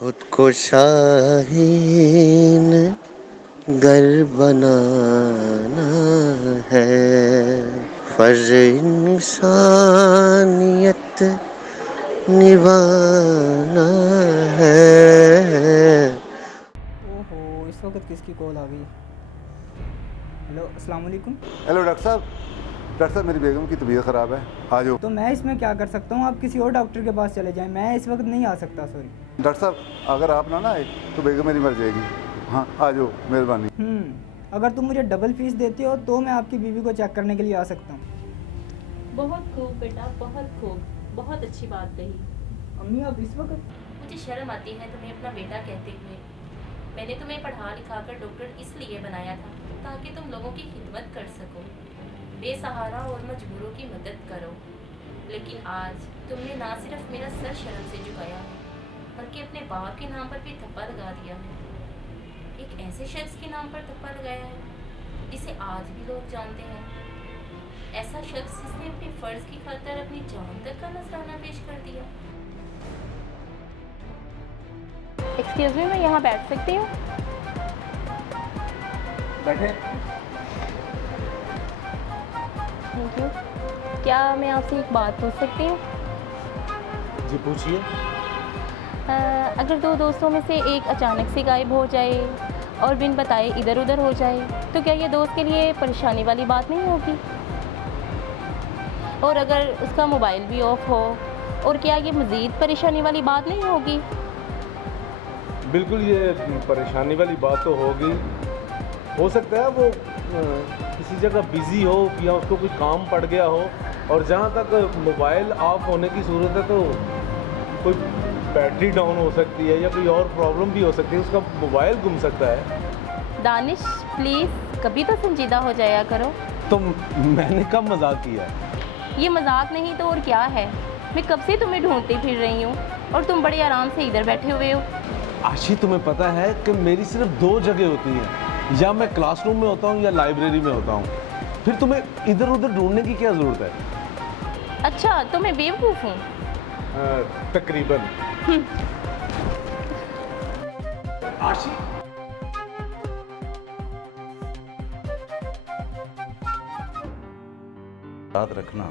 खुद को शाहीन गर बनाना है, फर्ज इंसानियत निभाना है। ओहो, इस वक्त किसकी कॉल आ गई। हेलो, अस्सलाम वालेकुम। हेलो डॉक्टर साहब। डॉक्टर साहब, मेरी बेगम की तबीयत ख़राब है, आ जाओ। तो मैं इसमें क्या कर सकता हूँ? आप किसी और डॉक्टर के पास चले जाएं, मैं इस वक्त नहीं आ सकता। सॉरी डॉक्टर साहब, अगर आप ना आए तो बेगम मेरी मर जाएगी। हाँ, आ जाओ, मेहरबानी। अगर तुम मुझे डबल फीस देते हो तो मैं आपकी बीवी को चेक करने के लिए आ सकता हूँ। बहुत खूब बेटा, बहुत खूब, बहुत अच्छी बात कही। अम्मी, आप इस वक्त? मुझे शर्म आती है तुम्हें अपना बेटा कहते हुए। मैंने तुम्हें पढ़ा लिखा कर डॉक्टर इसलिए बनाया था ताकि तुम लोगों की खिदमत कर सको, बेसहारा और मजबूरों की मदद करो। लेकिन आज तुमने ना सिर्फ मेरा सर शर्म से झुकाया है, बल्कि अपने बाप के नाम पर भी थप्पा लगा दिया है। एक ऐसे शख्स के नाम पर थप्पा लगाया है जिसे आज भी लोग जानते हैं। ऐसा शख्स जिसने अपने फर्ज की खातिर अपनी जान तक का नजराना पेश कर दिया। एक्सक्यूज मी, मैं यहाँ बैठ सकती हूँ? बैठे। Thank you. क्या मैं आपसे एक बात पूछ सकती हूँ? जी पूछिए। अगर दो दोस्तों में से एक अचानक से गायब हो जाए और बिन बताए इधर उधर हो जाए तो क्या ये दोस्त के लिए परेशानी वाली बात नहीं होगी? और अगर उसका मोबाइल भी ऑफ हो, और क्या ये मज़ीद परेशानी वाली बात नहीं होगी? बिल्कुल, ये परेशानी वाली बात तो होगी। हो सकता है वो किसी जगह बिज़ी हो या उसको कोई काम पड़ गया हो, और जहाँ तक मोबाइल ऑफ होने की सूरत है तो कोई बैटरी डाउन हो सकती है या कोई और प्रॉब्लम भी हो सकती है, उसका मोबाइल गुम सकता है। दानिश, प्लीज़ कभी तो संजीदा हो जाया करो। तो मैंने कब मजाक किया? ये मजाक नहीं तो और क्या है। मैं कब से तुम्हें ढूंढती फिर रही हूँ और तुम बड़े आराम से इधर बैठे हुए हो। आशी, तुम्हें पता है कि मेरी सिर्फ 2 जगह होती हैं, या मैं क्लासरूम में होता हूँ या लाइब्रेरी में होता हूँ। फिर तुम्हें इधर उधर ढूंढने की क्या ज़रूरत है? अच्छा, तो मैं बेवकूफ़ हूँ? तकरीबन। आशी, याद रखना,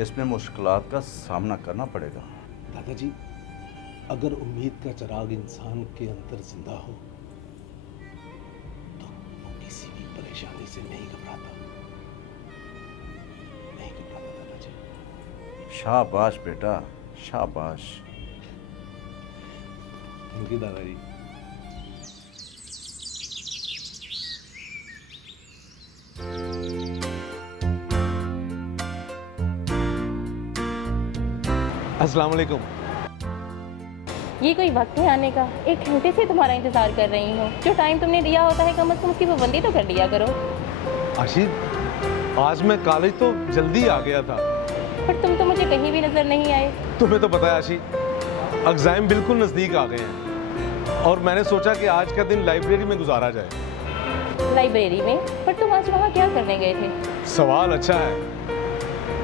इसमें मुश्किलात का सामना करना पड़ेगा। दादाजी, अगर उम्मीद का चिराग इंसान के अंदर जिंदा हो तो वो किसी भी परेशानी से नहीं घबराता। नहीं घबराता दादाजी। शाबाश बेटा, शाबाश। थैंक यू दादाजी। अस्सलाम वालेकुम। ये कोई वक्त है आने का? 1 घंटे से तुम्हारा इंतज़ार कर रही हूँ। जो टाइम तुमने दिया होता है कम से कम उसकी पाबंदी तो कर लिया करो। आशी, आज मैं कॉलेज तो जल्दी आ गया था। पर तुम तो मुझे कहीं भी नज़र नहीं आए। तुम्हें तो पता है आशी, एग्ज़ाम बिल्कुल नज़दीक आ गए हैं और मैंने सोचा कि आज का दिन लाइब्रेरी में गुजारा जाए। लाइब्रेरी में? पर तुम आज वहाँ क्या करने गए थे? सवाल अच्छा है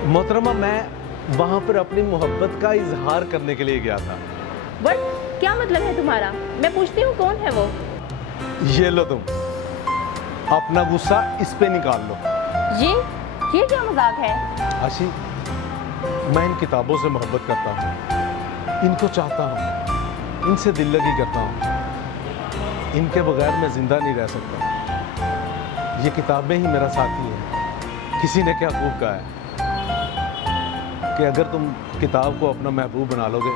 मोहतरमा, मैं वहाँ पर अपनी मोहब्बत का इजहार करने के लिए गया था। बट क्या मतलब है तुम्हारा? मैं पूछती हूँ, कौन है वो? ये लो, तुम अपना गुस्सा इस पे निकाल लो। ये क्या मजाक है? आशी, मैं इन किताबों से मोहब्बत करता हूँ, इनको चाहता हूँ, इनसे दिल लगी करता हूँ। इनके बगैर मैं जिंदा नहीं रह सकता। ये किताबें ही मेरा साथी है। किसी ने क्या खूब कहा है कि अगर तुम किताब को अपना महबूब बना लोगे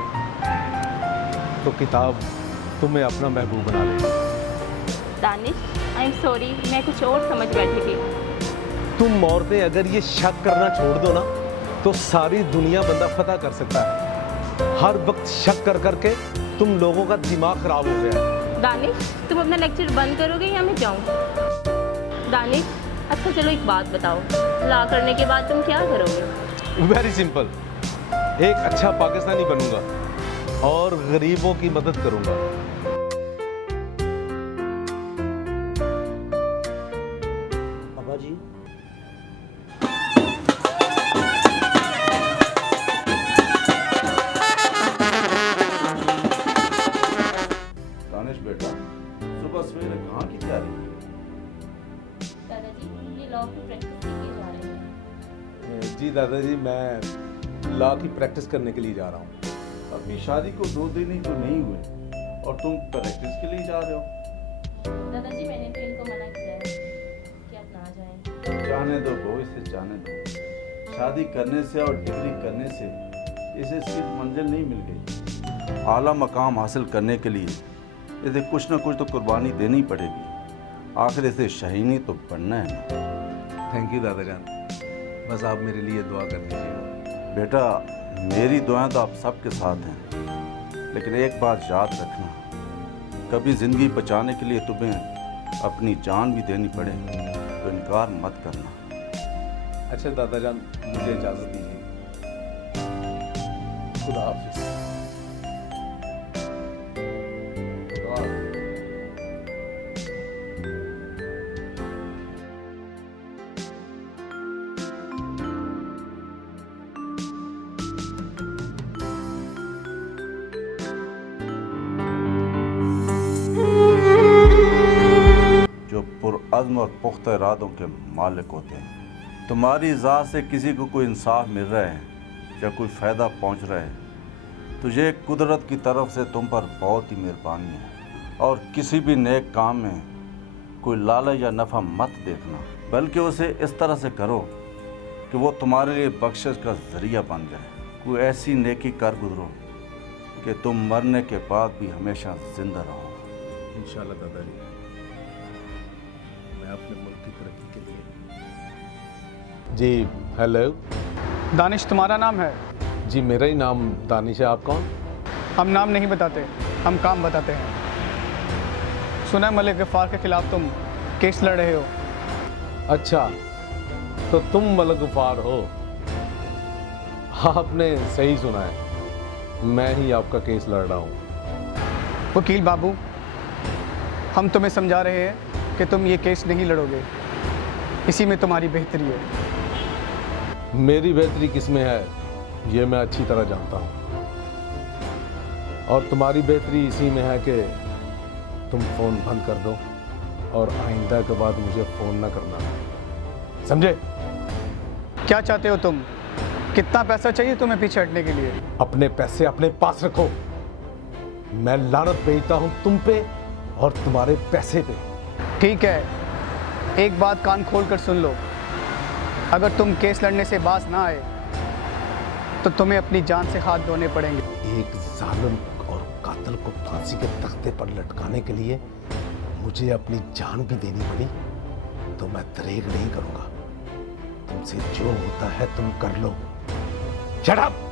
तो किताब तुम्हें अपना महबूब बना लेगी। दानिश, आई एम सॉरी, मैं कुछ और समझ बैठी थी। तुम औरतें अगर ये शक करना छोड़ दो ना तो सारी दुनिया बंदा फतह कर सकता है। हर वक्त शक कर करके तुम लोगों का दिमाग खराब हो गया है। दानिश, तुम अपना लेक्चर बंद करोगे या मैं जाऊँ? दानिश, अच्छा चलो एक बात बताओ, ला करने के बाद तुम क्या करोगे? वेरी सिंपल, एक अच्छा पाकिस्तानी बनूंगा और गरीबों की मदद करूंगा। पापा जी, सुबह सवेरे कहाँ की तैयारी? दादाजी ये लॉ की प्रैक्टिस के जा रहे हैं। जी दादाजी, मैं लॉ की प्रैक्टिस करने के लिए जा रहा हूँ। अभी शादी को 2 दिन ही तो नहीं हुए और तुम प्रैक्टिस के लिए जा रहे हो? दादाजी मैंने तो इनको मना किया है कि आप ना जाएं। जाने दो वो, इसे जाने दो। शादी करने से और डिग्री करने से इसे सिर्फ मंजिल नहीं मिल गई, आला मकाम हासिल करने के लिए इसे कुछ ना कुछ तो कुर्बानी देनी पड़ेगी। आखिर इसे शहीनी तो बनना है ना। थैंक यू दादाजान, बस आप मेरे लिए दुआ कर दीजिए। बेटा, मेरी दुआएं तो आप सबके साथ हैं, लेकिन एक बात याद रखना, कभी ज़िंदगी बचाने के लिए तुम्हें अपनी जान भी देनी पड़े तो इनकार मत करना। अच्छा दादाजान, मुझे इजाज़त दीजिए। खुदा हाफिज़। जो पुरअज़्म और पुख्ता इरादों के मालिक होते हैं। तुम्हारी ज़ात से किसी को कोई इंसाफ मिल रहा है या कोई फ़ायदा पहुंच रहा है, तुझे कुदरत की तरफ से तुम पर बहुत ही मेहरबानी है। और किसी भी नेक काम में कोई लालच या नफ़ा मत देखना, बल्कि उसे इस तरह से करो कि वो तुम्हारे लिए बख्शिश का ज़रिया बन जाए। कोई ऐसी नेकी कर गुजरो कि तुम मरने के बाद भी हमेशा ज़िंदा रहो। इंशाल्लाह दादाजी, मैं अपने मुल्क की तरक्की के लिए। जी हेलो। दानिश तुम्हारा नाम है? जी मेरा ही नाम दानिश है। आप कौन? हम नाम नहीं बताते, हम काम बताते हैं। सुना है मलिक गफ्फार के खिलाफ तुम केस लड़ रहे हो। अच्छा, तो तुम मलिक गफ्फार हो? आपने सही सुना है, मैं ही आपका केस लड़ रहा हूँ। वकील बाबू, हम तुम्हें समझा रहे हैं कि तुम ये केस नहीं लड़ोगे, इसी में तुम्हारी बेहतरी है। मेरी बेहतरी किसमें है ये मैं अच्छी तरह जानता हूँ, और तुम्हारी बेहतरी इसी में है कि तुम फ़ोन बंद कर दो और आइंदा के बाद मुझे फ़ोन ना करना, समझे? क्या चाहते हो तुम? कितना पैसा चाहिए तुम्हें पीछे हटने के लिए? अपने पैसे अपने पास रखो। मैं लानत भेजता हूँ तुम पे और तुम्हारे पैसे पे। ठीक है, एक बात कान खोल कर सुन लो, अगर तुम केस लड़ने से बाज ना आए तो तुम्हें अपनी जान से हाथ धोने पड़ेंगे। एक जालिम और कातिल को फांसी के तख्ते पर लटकाने के लिए मुझे अपनी जान भी देनी पड़ी तो मैं दरेग नहीं करूंगा। तुमसे जो होता है तुम कर लो। Shut up!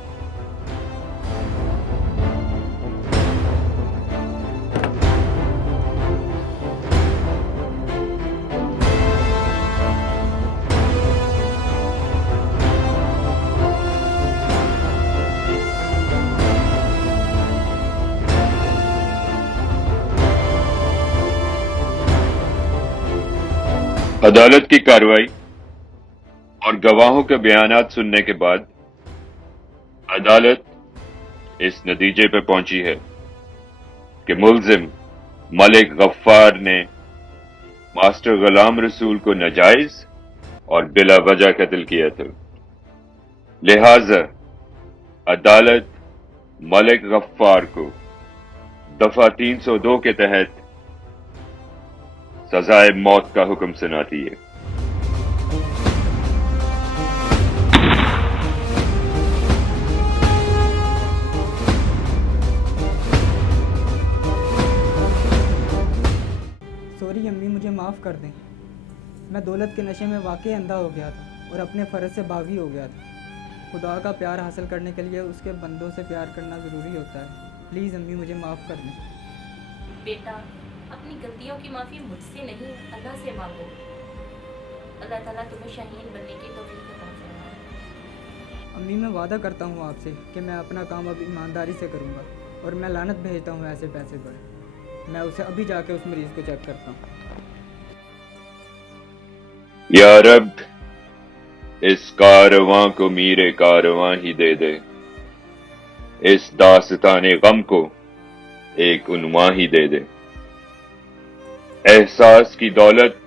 अदालत की कार्रवाई और गवाहों के बयानात सुनने के बाद अदालत इस नतीजे पर पहुंची है कि मुल्जिम मलिक गफ्फार ने मास्टर गुलाम रसूल को नाजायज और बिला वजह कत्ल किया था। लिहाजा अदालत मलिक गफ्फार को दफा 302 के तहत सजाए मौत का हुक्म सुनाती है। सॉरी अम्मी, मुझे माफ़ कर दें। मैं दौलत के नशे में वाकई अंधा हो गया था और अपने फ़र्ज से बागी हो गया था। खुदा का प्यार हासिल करने के लिए उसके बंदों से प्यार करना ज़रूरी होता है। प्लीज़ अम्मी, मुझे माफ़ कर दें। बेटा, अपनी गलतियों की माफ़ी मुझसे नहीं अल्लाह से मांगो। अल्लाह ताला तुम्हें शहीन बनने की तौफीक अता फरमाए। अम्मी, मैं वादा करता हूँ आपसे कि मैं अपना काम अब ईमानदारी से करूँगा और मैं लानत भेजता हूँ ऐसे पैसे पर। मैं उसे अभी जाके उस मरीज़ को चेक करता हूँ। या रब, इस कारवां को मीरे कारवां ही दे दे, इस दास्ताने गम को एक उन्वां ही दे दे। एहसास की दौलत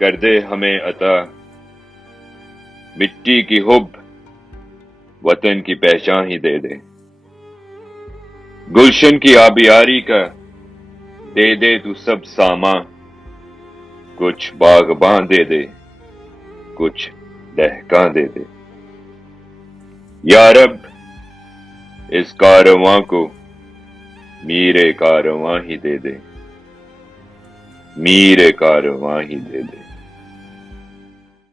कर दे हमें अता, मिट्टी की हुब वतन की पहचान ही दे दे। गुलशन की आबियारी का दे दे तू सब सामा, कुछ बागबां दे दे, कुछ दहकां दे दे। या रब इस कारवां को मीरे कारवां ही दे दे, मीरे कारवां ही दे दे।